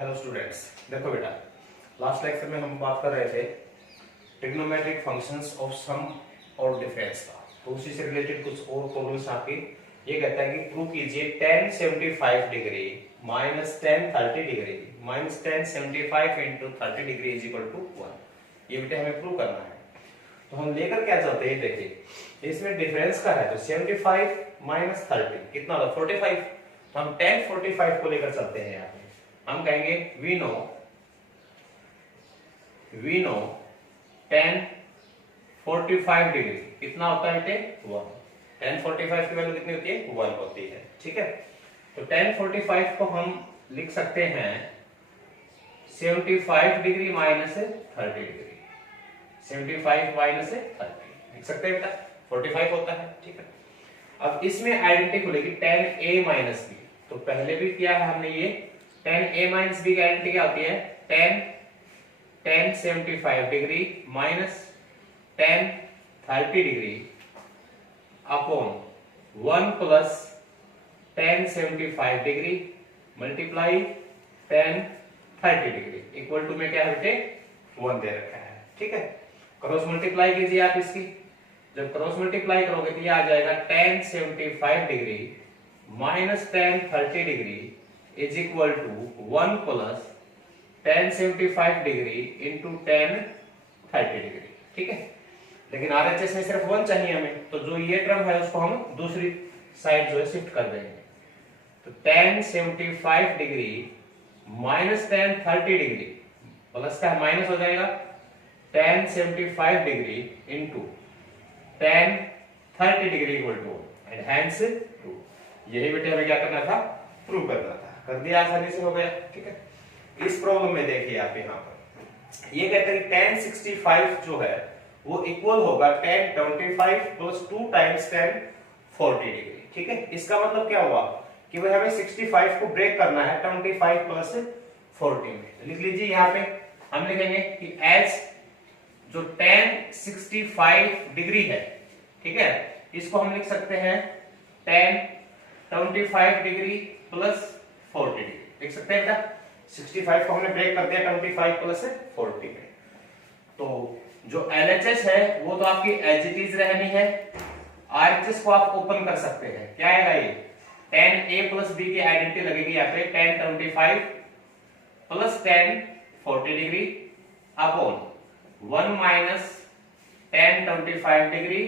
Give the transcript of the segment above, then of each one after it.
Hello students, देखो बेटा, last lecture में हम बात कर रहे थे ट्रिग्नोमेट्रिक फंक्शंस ऑफ सम और डिफरेंस का। तो उसी से रिलेटेड कुछ और प्रॉब्लम्स आपकी ये कहता है कि प्रूव कीजिए tan 75 degree minus tan 30 degree minus tan 75 into 30 degree is equal to 1। ये बेटा हमें प्रूव करना है। तो हम लेकर क्या चलते हैं, देखिए इसमें डिफरेंस का है तो 75 माइनस 30 कितना होगा 45। तो हम tan 45 को लेकर चलते हैं। यहाँ पे हम कहेंगे वी नो tan 45 डिग्री कितना होता है बेटे 1। tan 45 की वैल्यू कितनी होती है 1 होती है। ठीक है, तो tan 45 को हम लिख सकते हैं 75 डिग्री माइनस 30 डिग्री। 75 माइनस 30 लिख सकते हैं बेटा, 45 होता है। ठीक है, अब इसमें आइडेंटिटी खुलेगी tan a माइनस b। तो पहले भी किया है हमने ये tan a माइनस b की आइडेंटिटी क्या होती है tan 75 degree minus tan 30 degree upon 1 plus tan 75 degree multiply tan 30 degree equal to में क्या है बेटे 1 दे रखा है। ठीक है, क्रॉस मल्टीप्लाई कीजिए आप इसकी। जब क्रॉस मल्टीप्लाई करोगे तो ये आ जाएगा tan 75 degree minus tan 30 degree is equal to 1 plus tan 75 degree into tan 30 degree. ठीक है, लेकिन आरएचएस में सिर्फ 1 चाहिए हमें, तो जो ये टर्म है उसको हम दूसरी साइड जो है शिफ्ट कर देंगे। तो tan 75 degree minus tan 30 degree plus का माइनस हो जाएगा tan 75 degree into tan 30 degree equal to and hence prove. यही बेटे हमें क्या करना था, प्रूव करना था। कर दिया, आसानी से हो गया। ठीक है, इस प्रॉब्लम में देखिए आप यहाँ पर ये कहते हैं tan 65 जो है वो इक्वल होगा tan 25 plus 2 times tan 40 degree. ठीक है, इसका मतलब क्या हुआ कि भाई हमें 65 को ब्रेक करना है 25 प्लस 40 में। लिख लीजिए यहाँ पे हम लिखेंगे कि एज जो tan 65 डिग्री है, ठीक है, इसको हम लिख सकते हैं tan 25 डिग्री प्लस 40 डिग्री लिख सकते हैं बेटा। 65 को हमने ब्रेक कर दिया 25 प्लस 40 में। तो जो LHS है वो तो आपकी एज इट इज रहनी है। RHS को आप ओपन कर सकते हैं। क्या आएगा ये tan a प्लस b की आइडेंटिटी लगेगी यहाँ पे tan 25 plus tan 40 degree upon 1 minus tan 25 degree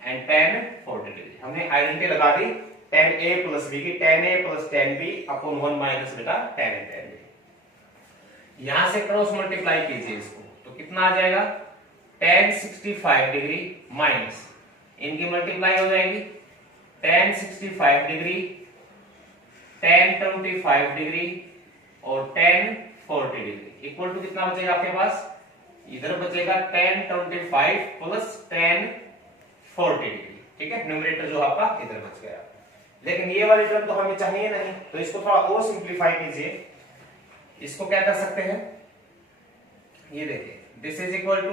and tan 40 degree. हमने आइडेंटिटी लगा दी tan a प्लस b की, tan a plus tan b upon 1 minus बेटा tan a tan b। यहां से क्रॉस मल्टीप्लाई कीजिए इसको तो कितना आ जाएगा tan 65 डिग्री माइनस इनकी मल्टीप्लाई हो जाएगी tan 65 डिग्री tan 25 डिग्री और tan 40 डिग्री इक्वल टू कितना बचेगा आपके पास, इधर बचेगा tan 25 प्लस tan 40 डिग्री। ठीक है, न्यूमरेटर जो आपका इधर बच गया। लेकिन ये वाली टर्म तो हमें चाहिए नहीं, तो इसको थोड़ा और सिंप्लीफाई कीजिए। इसको क्या कर सकते हैं, ये देखिए this is equal to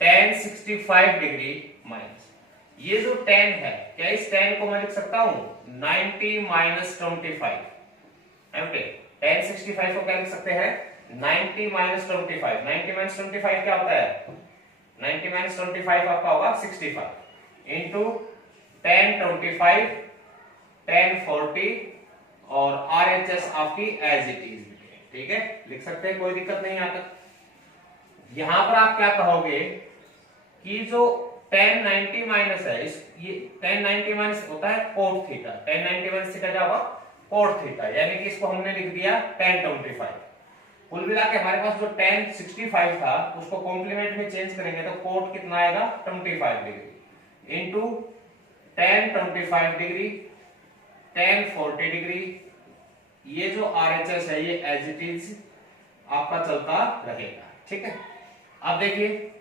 tan 65 degree minus ये जो tan है, क्या इस tan को मैं लिख सकता हूं 90 माइनस 25। tan 65 को क्या लिख सकते हैं 90 माइनस 25। 90 माइनस 25 क्या होता है 90 माइनस 25 आपका होगा 65 इंटू tan 25 tan 40 और RHS आपकी एज इट इज। ठीक है, लिख सकते हैं, कोई दिक्कत नहीं आता। यहां पर आप क्या कहोगे कि जो tan 90 माइनस है ये tan 90 माइनस होता है cot theta. tan 90 minus theta क्या होगा cot थीटा, यानी कि इसको हमने लिख दिया tan 25। कुल मिला के हमारे पास जो tan 65 था उसको कॉम्प्लीमेंट में चेंज करेंगे तो cot कितना आएगा 25 degree into tan 25 degree tan 40 degree. ये जो RHS है ये एज इट इज आपका चलता रहेगा। ठीक है, अब देखिए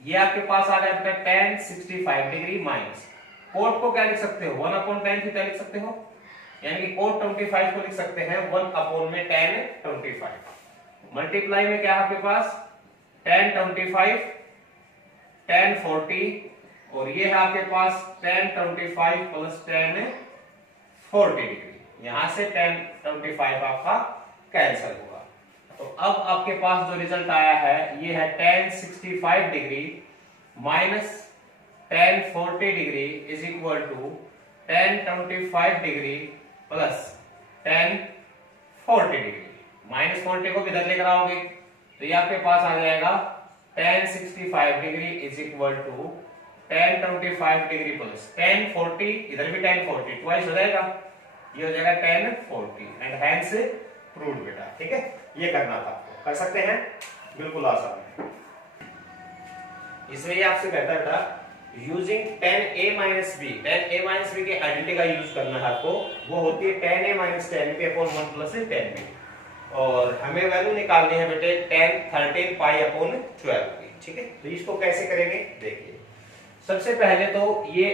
ये आपके पास आ गया tan 65 डिग्री माइनस कोट को क्या लिख सकते हो 1 अपॉन tan थीटा लिख सकते हो, यानी कि कोट 25 को लिख सकते हैं 1 अपॉन में tan 25 मल्टीप्लाई में क्या है आपके पास tan 25 tan 40 और ये है आपके पास tan 25 प्लस tan 40 डिग्री। यहां से tan 25 आपका कैंसिल होगा। तो अब आपके पास जो रिजल्ट आया है ये है tan 65 degree minus tan 40 degree is equal to tan 25 degree plus tan 40 degree. Minus 40 को इधर लेकर आओगे तो ये आपके पास आ जाएगा tan 65 degree is equal to tan 25 degree plus tan 40, इधर भी tan 40 ट्वाइस हो जाएगा, ये हो जाएगा tan 40 एंड हेंस प्रूव्ड बेटा। ठीक है, ये करना था, कर सकते हैं, बिल्कुल आसान है। इसमें ये आपसे कहता है बेटा using tan a minus b, tan a minus b के आइडेंटिटी का यूज करना है आपको, वो होती है tan a minus tan b upon 1 plus tan b, और हमें वैल्यू निकालनी है बेटे tan 13 पाई अपॉन 12 की। ठीक है, तो इसको कैसे करेंगे देखिए। सबसे पहले तो ये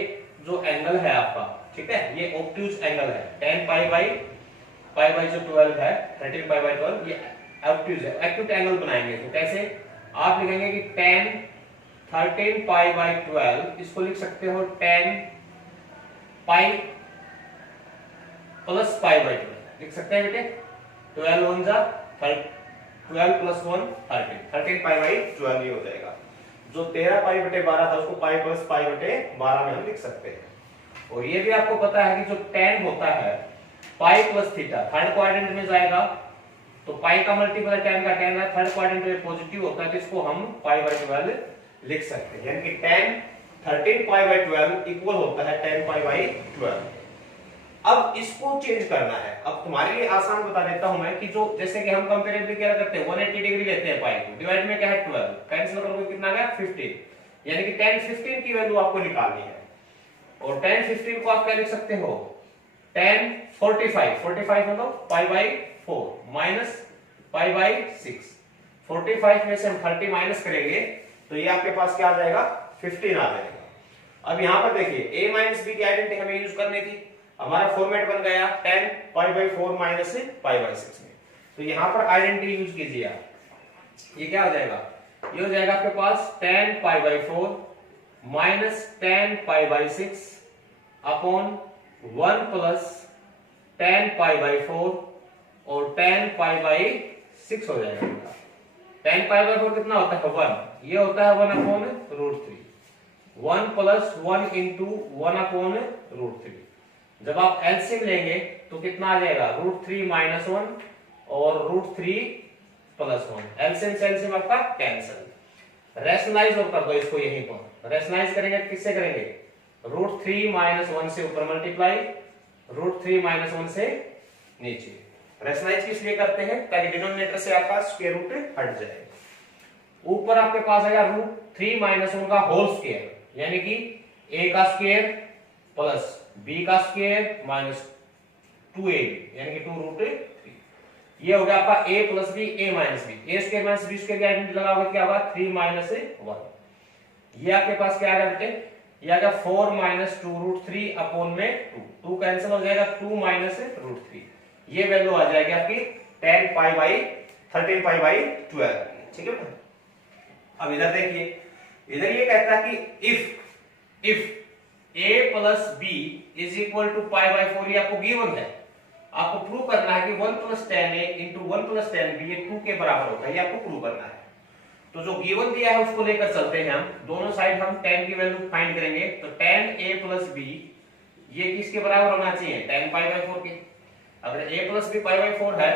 जो एंगल है आपका, ठीक है, ये ऑब्ट्यूज एंगल है, tan पाई बाई जो 12 है 13 पाई बाई 12, ये ऑब्ट्यूज है, एक्यूट एंगल बनाएंगे। तो कैसे आप लिखेंगे कि tan 13 पाई बाई 12, इसको लिख सकते हो tan pi plus pi by 12 लिख सकते हैं बेटे। 12 1 जा 12 प्लस 1 13 पाई बाई 12 ये हो जाएगा। जो 13 पाई बटे 12 था उसको पाई प्लस पाई बटे 12 में हम लिख सकते हैं। और ये भी आपको पता है कि जो tan होता है pi plus theta third quadrant में जाएगा, तो पाई का मल्टीपल tan का tan है, थर्ड क्वाड्रेंट में पॉजिटिव होता है, तो इसको हम पाई बाई 12 लिख सकते हैं, यानी कि tan 13 पाई बाई 12 इक्वल होता है tan पाई बाई 12। अब इसको चेंज करना है। अब तुम्हारे लिए आसान बता देता हूं मैं कि जो जैसे कि हम कंपैरेटिवली क्या करते हैं 180 डिग्री लेते हैं पाई को, डिवाइड में क्या है 12, कैंसिल करोगे कितना आ गया 15, यानी कि tan 15 की वैल्यू आपको निकालनी है। और tan 15 को आप क्या लिख सकते हो tan 45 मतलब पाई बाई 4 माइनस पाई बाई 6, 45 में से हम 30 माइनस करेंगे तो ये आपके पास क्या आ जाएगा 15 आ जाएगा। अब यहां पर देखिए a माइनस b की आइडेंटिटी हमें यूज करनी थी, हमारा फॉर्मेट बन गया tan pi by 4 minus pi by 6 में। तो यहां पर आइडेंटिटी यूज कीजिए आप, ये क्या हो जाएगा, ये हो जाएगा आपके पास tan pi by 4 minus tan pi by 6 upon 1 plus tan pi by 4 और tan पाई बाई 6 हो जाएगा। tan पाई बाई 4 कितना होता है 1, ये होता है 1 upon root 3, 1 plus 1 into 1 upon root 3। जब आप एलसीएम लेंगे तो कितना आ जाएगा रूट 3 माइनस 1 और रूट 3 प्लस 1, एलसीएम से एलसीएम आपका कैंसिल। रैशनलाइज और कर दो इसको, यहीं पर रैशनलाइज करेंगे किससे करेंगे, रूट 3 माइनस 1 से ऊपर मल्टीप्लाई, रूट 3 माइनस 1 से नीचे। रैशनलाइज किस लिए करते हैं, ताकि डिनोमिनेटर से आपका स्क्वायर रूट हट जाए। ऊपर आपके पास आएगा रूट 3 माइनस 1 का होल स्क्वायर, यानी कि a का स्क्वायर प्लस b का स्क्वायर माइनस 2ab, यानी कि 2 रूट 3। ये हो गया आपका a plus b a minus b, a square minus b square की आइडेंटिटी लगाओगे क्या होगा 3 माइनस 1। ये आपके पास क्या आ गया बेटे, ये आ गया 4 माइनस 2 रूट 3 अपॉन में 2 कैंसिल हो जाएगा 2 माइनस रूट 3, ये वैल्यू आ जाएगी आपकी tan pi by 13 pi by 12। ठीक है, अब इधर देखिए, इधर ये कहता है कि if a plus b is equal to pi by 4, ये आपको गिवन है, आपको प्रूव करना है कि 1 plus tan a into 1 plus tan b ये 2 के बराबर होता है, ये आपको प्रूव करना है। तो जो गिवन दिया है उसको लेकर चलते हैं हम, दोनों साइड हम tan की वैल्यू फाइंड करेंगे। तो tan a प्लस b ये किसके बराबर होना चाहिए tan पाई बाई 4 के। अगर a plus b pi by 4 है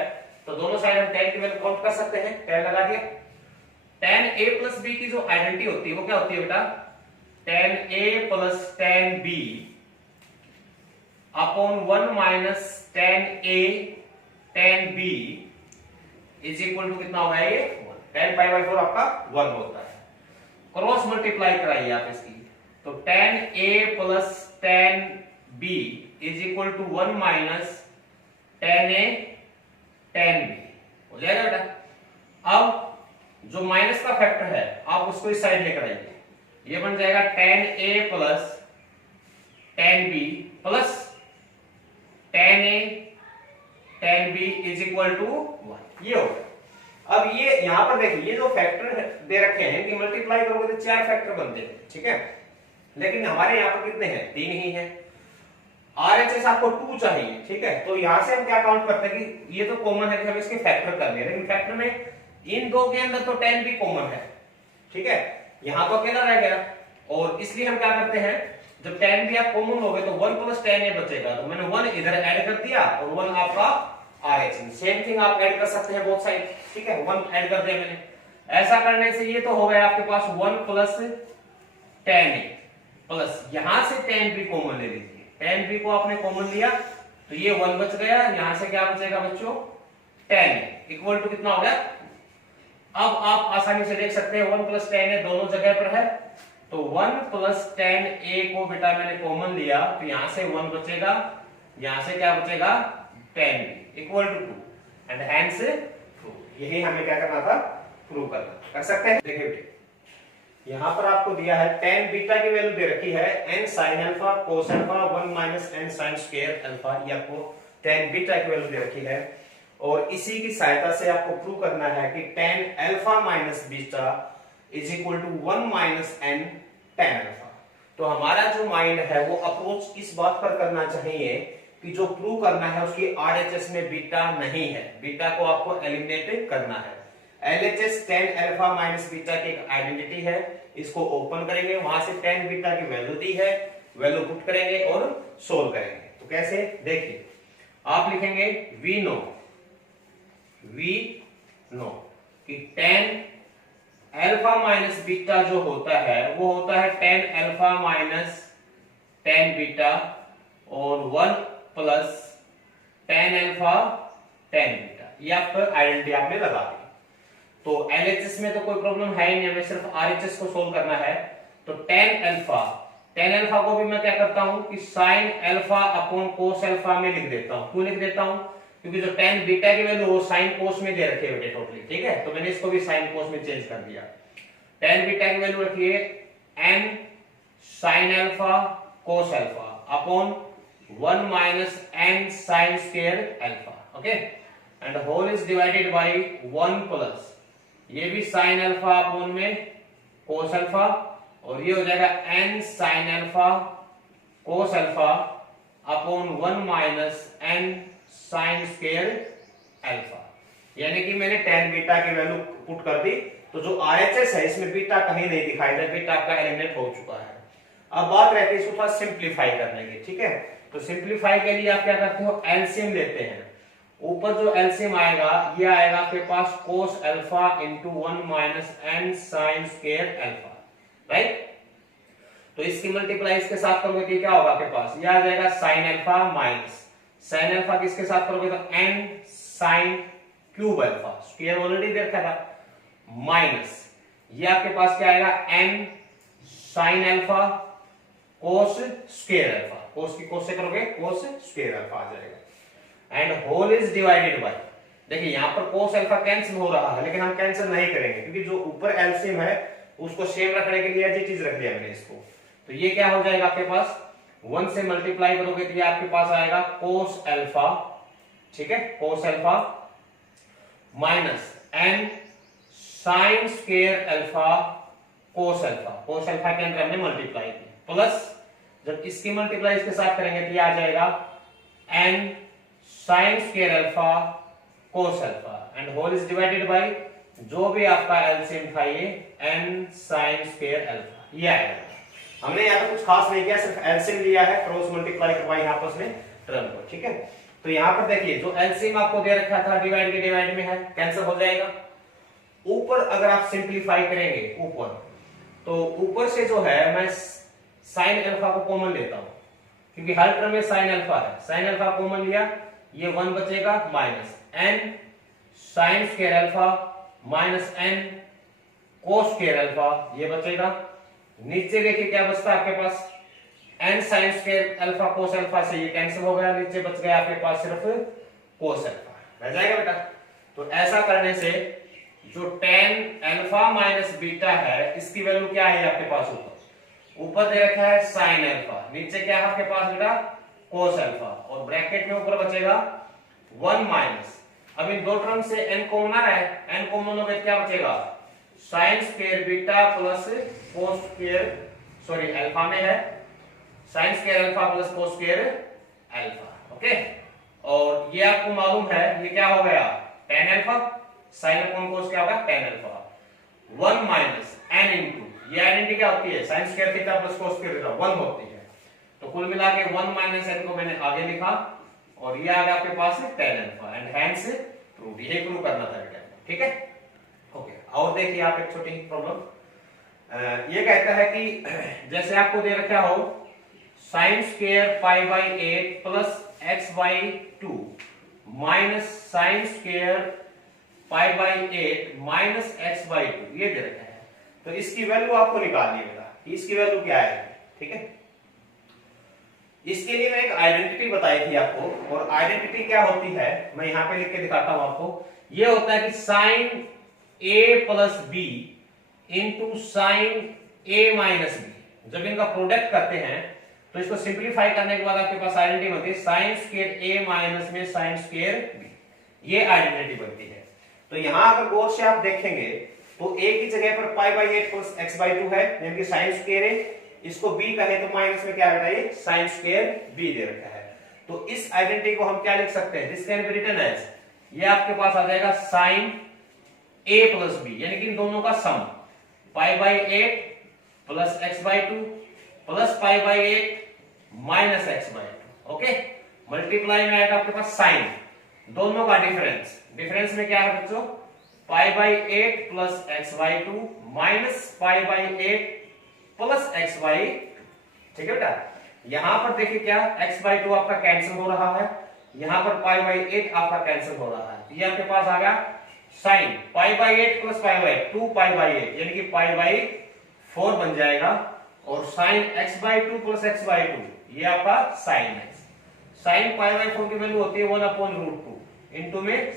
तो दोनों साइड हम tan की वैल्यू काउंट कर सकते हैं, tan लगा दिया। tan a प्लस b की जो आइडेंटिटी होती है वो क्या होती है बेटा, tan a plus tan b upon 1 minus tan a tan b is equal to कितना होगा ये 1, tan पाई बाई 4 आपका 1 होता है। क्रॉस मल्टीप्लाई कराइए आप इसकी, तो tan a plus tan b is equal to 1 minus tan a tan b हो जाएगा बेटा। अब जो माइनस का फैक्टर है आप उसको इस साइड लेकर आइए, ये बन जाएगा tan a plus tan b plus tan a tan b is equal to 1, ये हो गया। अब ये यहां पर देखिए, ये जो फैक्टर दे रखे हैं कि मल्टीप्लाई करोगे तो 4 फैक्टर बनते हैं, ठीक है, लेकिन हमारे यहां पर कितने हैं 3 ही हैं। RHS आपको 2 चाहिए, ठीक है। तो यहां से हम क्या काउंट करते हैं कि ये तो कॉमन है कि हमें इसके फैक्टर करने हैं, लेकिन फैक्टर में इन दो के अंदर तो 10 भी कॉमन है, ठीक है। यहां तो अकेला रह गया, और इसलिए हम क्या करते हैं, जब 10 भी आप कॉमन लोगे तो 1 + 10 ये बचेगा, तो मैंने 1 इधर ऐड कर दिया और 1 आपका RHS। सेम थिंग आप ऐड कर सकते हैं बोथ साइड, ठीक है। 1 ऐड कर दिया मैंने। ऐसा करने से ये तो हो गया आपके पास 1 + 10 प्लस यहां से 10 भी कॉमन ले लीजिए। 10 भी को आपने कॉमन लिया तो ये 1 बच गया, यहां से क्या बचेगा बच्चों 10 इक्वल टू कितना हो गया। अब आप आसानी से देख सकते हैं 1 + 10 दोनों जगह पर है, तो 1 + 10 को बेटा मैंने कॉमन लिया तो यहां से 1 बचेगा, यहां से क्या बचेगा 10 equal to 2 and hence true. यही हमें क्या करना था, प्रूव करना। कर सकते हैं। देखिए बेटे यहां पर आपको दिया है tan बीटा की वैल्यू दे रखी है n sin alpha cos alpha 1 - n sin square alpha, ये आपको tan बीटा की वैल्यू दे रखी है, और इसी की सहायता से आपको प्रूव करना है कि tan alpha - beta = 1 - n tan alpha. तो हमारा जो माइंड है वो अप्रोच इस बात पर करना चाहिए कि जो प्रूव करना है उसकी RHS में बीटा नहीं है, बीटा को आपको एलिमिनेट करना है। LHS tan अल्फा - बीटा की एक आइडेंटिटी है, इसको ओपन करेंगे, वहां से tan बीटा की वैल्यू दी है, वैल्यू पुट करेंगे और सोल्व करेंगे। तो कैसे, देखिए आप लिखेंगे वी नो कि tan अल्फा - बीटा जो होता है वो होता है tan अल्फा - tan बीटा और 1 + tan अल्फा tan बीटा, ये आपका आइडेंटिटी आपने लगा दी। तो LHS में तो कोई प्रॉब्लम है ही नहीं, हमें सिर्फ RHS को सोल्व करना है। तो tan अल्फा को भी मैं क्या करता हूं कि sin alpha upon cos alpha में लिख देता हूं। क्यों लिख देता हूं, क्योंकि जो tan बीटा की वैल्यू वो sin cos में दे रखे बेटे टोटली, ठीक है। तो मैंने इसको भी sin cos में चेंज कर दिया। tan बीटा की वैल्यू रखिए n sin alpha cos alpha upon 1 - n sin square alpha, okay, and whole is divided by 1 plus ये भी sin अल्फा अपॉन में cos अल्फा, और ये हो जाएगा n sin alpha cos alpha upon 1 - n sin square alpha. यानी कि मैंने tan बीटा की वैल्यू पुट कर दी, तो जो RHS है इसमें बीटा कहीं नहीं दिखाई दे, बीटा आपका एलिमिनेट हो चुका है। अब बात रहती है इसको थोड़ा सिंप्लीफाई करने की, ठीक है। तो सिंप्लीफाई के लिए आप क्या करते हो, एलसीएम लेते हैं। ऊपर जो एलसीएम आएगा ये आएगा आपके पास cos alpha × 1 - n sin square alpha, right. तो इसकी मल्टीप्लाई इसके साथ करोगे तो क्या होगा आपके पास, ये आ जाएगा sin alpha minus sin alpha किसके साथ करोगे तो n sin cube alpha, square already देखा था, माइनस ये आपके पास क्या आएगा n sin alpha cos square alpha, cos की cos से करोगे cos स्क्वायर अल्फा आ जाएगा, and whole is divided by. देखिए यहां पर cos अल्फा कैंसिल हो रहा है, लेकिन हम कैंसिल नहीं करेंगे क्योंकि जो ऊपर एलसीएम है उसको सेम रखने के लिए ये चीज रख दिया मैंने इसको। तो ये क्या हो जाएगा आपके पास 1 से मल्टीप्लाई करोगे तो ये आपके पास आएगा cos अल्फा, ठीक है, cos alpha minus n sin square alpha cos alpha के अंदर हमने मल्टीप्लाई किया, प्लस जब इसकी मल्टीप्लाई इसके साथ करेंगे तो ये आ जाएगा n sin square alpha cos alpha and whole is divided by जो भी आपका एलसीएम था ये n sin स्क्वायर अल्फा, ये आएगा। हमने यहाँ तो कुछ खास नहीं किया, सिर्फ एलसीएम लिया है, क्रॉस मल्टीप्लाई करवाई यहाँ पर उसने टर्म को, ठीक है। तो यहाँ पर देखिए जो एलसीएम आपको दे रखा था डिवाइड के डिवाइड में है, कैंसिल हो जाएगा। ऊपर अगर आप सिंप्लीफाई करेंगे ऊपर, तो ऊपर से जो है मैं sin अल्फा को कॉमन लेता हूं क्योंकि हर टर्म में sin अल्फा है, sin अल्फा कॉमन लिया, ये 1 बचेगा minus n sin square alpha minus n cos square alpha, ये बचेगा। नीचे देखिए क्या बचता है आपके पास n sin square alpha cos alpha से ये कैंसिल हो गया, नीचे बच गया आपके पास सिर्फ cos अल्फा, रह जाएगा बेटा। तो ऐसा करने से जो tan अल्फा माइनस बीटा है इसकी वैल्यू क्या है आपके पास, ऊपर दे रखा है sin अल्फा, नीचे क्या है आपके पास बेटा cos अल्फा, और ब्रैकेट में ऊपर बचेगा 1 माइनस, अब इन दो टर्म से n कॉमन आ रहा है, n कॉमन हो गया क्या बचेगा sin square beta plus cos square, sorry alpha में है sin square alpha plus cos square alpha. Okay, और ये आपको मालूम है ये क्या हो गया tan अल्फा, साइन अपॉन कोस क्या होगा tan alpha, 1 minus n into ये आइडेंटिटी क्या होती है sine square theta plus cos square theta 1 होती है। तो कुल मिला के 1 माइनस n को मैंने आगे लिखा और ये आ गया आपके पास है tan alpha and hence prove, ये प्रूव करना था बेटा। ठीक है, ओके। और देखिए आप एक छोटी प्रॉब्लम, ये कहता है कि जैसे आपको दे रखा हो sine square pi by 8 plus x by 2 minus sine square pi by 8 minus x by 2 ये दे रखा है। तो इसकी वैल्यू आपको निकालनी है बेटा, इसकी वैल्यू क्या है। ठीक है, इसके लिए मैं एक आइडेंटिटी बताई थी आपको, और आइडेंटिटी क्या होती है मैं यहां पे लिख के दिखाता हूं आपको। ये होता है कि sine a plus B into sine a minus B. जब इनका प्रोडक्ट करते हैं तो इसको सिंप्लीफाई करने के बाद आपके पास आइडेंटिटी बनती है साइन स्क्वायर a माइनस में साइन स्क्वायर b, ये आइडेंटिटी बनती है। तो यहां अगर गौर से आप देखेंगे तो a की जगह पर पाई बाई 8 प्लस एक्स बाई 2 है, यानी कि साइन स्क्वायर है, इसको b कहे तो माइनस में क्या बेटा ये साइन स्क्वायर b दे रखा है। तो इस आइडेंटिटी को हम क्या लिख सकते हैं, this can be written as, ये आपके पास आ जाएगा साइन a प्लस b, यानी कि इन दोनों का sum pi by 8 plus x by 2 plus pi by 8 minus x by 2। Okay, multiply में आएगा आपके पास साइन, दोनों का डिफरेंस, डिफरेंस में क्या है बच्चों पाई by 8 plus x by 2 minus pi by 8 plus x by. ठीक है बेटा, यहां पर देखिए क्या एक्स बाई 2 आपका कैंसिल हो रहा है, यहां पर पाई बाई 8 आपका कैंसिल हो रहा है। ये आपके पास आ गया sine pi by 8 plus pi by 2 pi by 8 यानी कि पाई बाई 4 बन जाएगा, और sine x by 2 plus x by 2 ये आपका sine x. Sine pi by 4 की वैल्यू होती है 1/√2 इनटू में